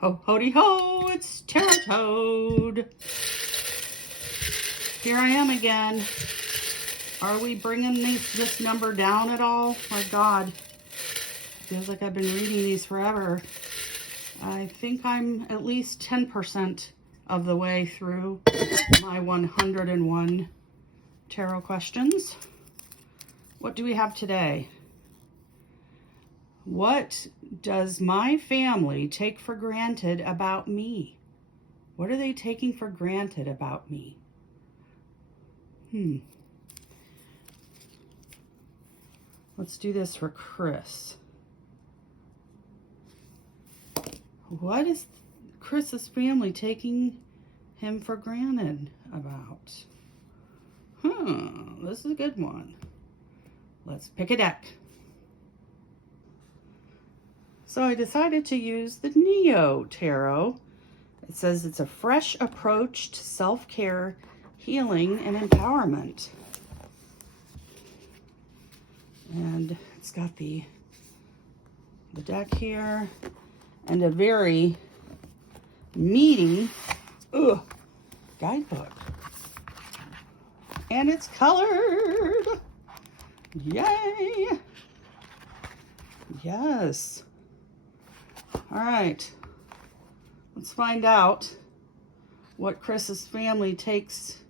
Ho, hody ho, it's Tarot Toad. Here I am again. Are we bringing this number down at all? My God, feels like I've been reading these forever. I think I'm at least 10% of the way through my 101 tarot questions. What do we have today? What does my family take for granted about me? What are they taking for granted about me? Let's do this for Chris. What is Chris's family taking him for granted about? This is a good one. Let's pick a deck. So I decided to use the Neo Tarot. It says it's a fresh approach to self-care, healing, and empowerment. And it's got the deck here and a very meaty guidebook. And it's colored. Yay! Yes. All right. Let's find out what Chris's family takes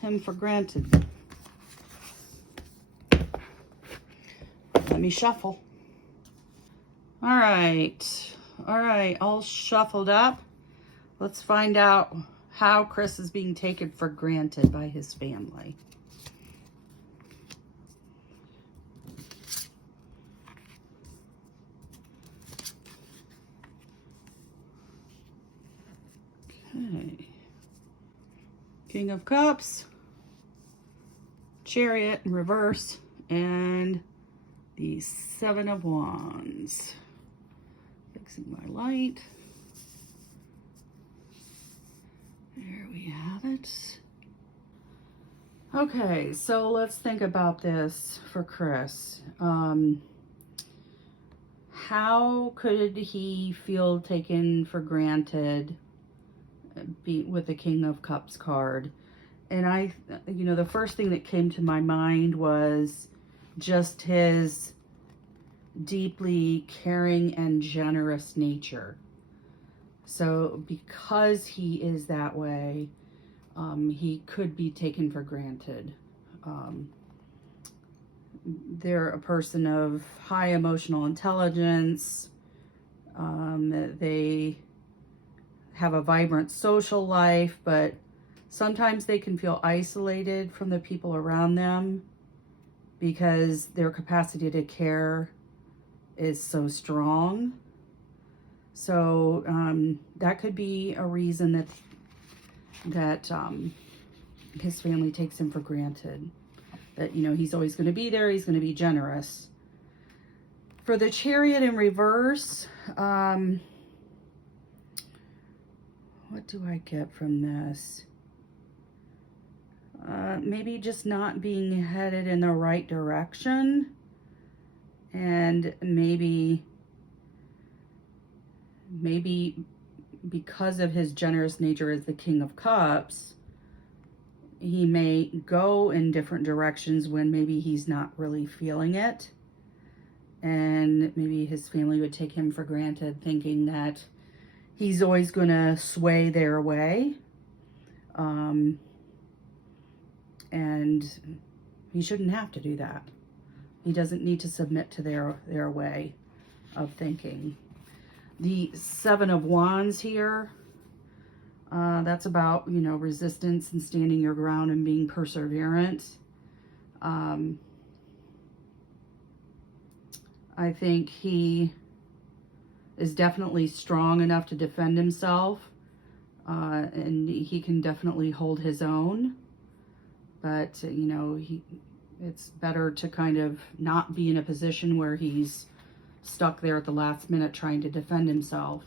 him for granted. Let me shuffle. All right, all shuffled up. Let's find out how Chris is being taken for granted by his family. Okay. King of Cups, Chariot in reverse, and the Seven of Wands. Fixing my light. There we have it. Okay, so let's think about this for Chris. How could he feel taken for granted with the King of Cups card? And the first thing that came to my mind was just his deeply caring and generous nature. So because he is that way, he could be taken for granted. They're a person of high emotional intelligence. They have a vibrant social life, but sometimes they can feel isolated from the people around them because their capacity to care is so strong. So that could be a reason that his family takes him for granted. That, he's always going to be there, he's going to be generous. For the Chariot in reverse, what do I get from this? Maybe just not being headed in the right direction, and maybe because of his generous nature as the King of Cups, he may go in different directions when maybe he's not really feeling it, and maybe his family would take him for granted, thinking that he's always going to sway their way. And he shouldn't have to do that. He doesn't need to submit to their way of thinking. The Seven of Wands here, that's about, resistance and standing your ground and being perseverant. I think he is definitely strong enough to defend himself, and he can definitely hold his own. But, it's better to kind of not be in a position where he's stuck there at the last minute trying to defend himself.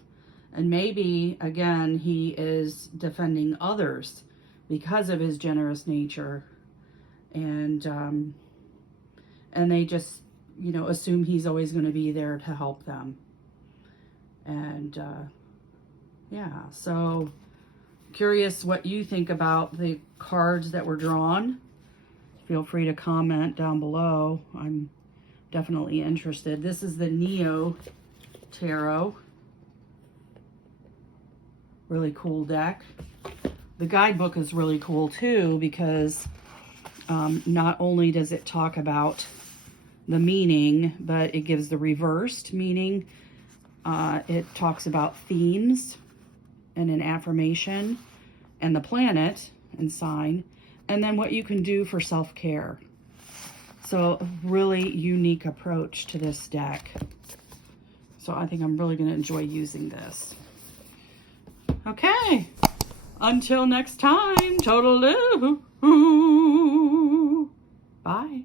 And maybe, again, he is defending others because of his generous nature. And they just, assume he's always going to be there to help them. And Yeah, so curious what you think about the cards that were drawn. Feel free to comment down below. I'm definitely interested. This is the Neo Tarot. Really cool deck. The guidebook is really cool too, because not only does it talk about the meaning, but it gives the reversed meaning. It talks about themes and an affirmation and the planet and sign, and then what you can do for self-care. So a really unique approach to this deck. So I think I'm really going to enjoy using this. Okay, until next time, toodaloo. Bye.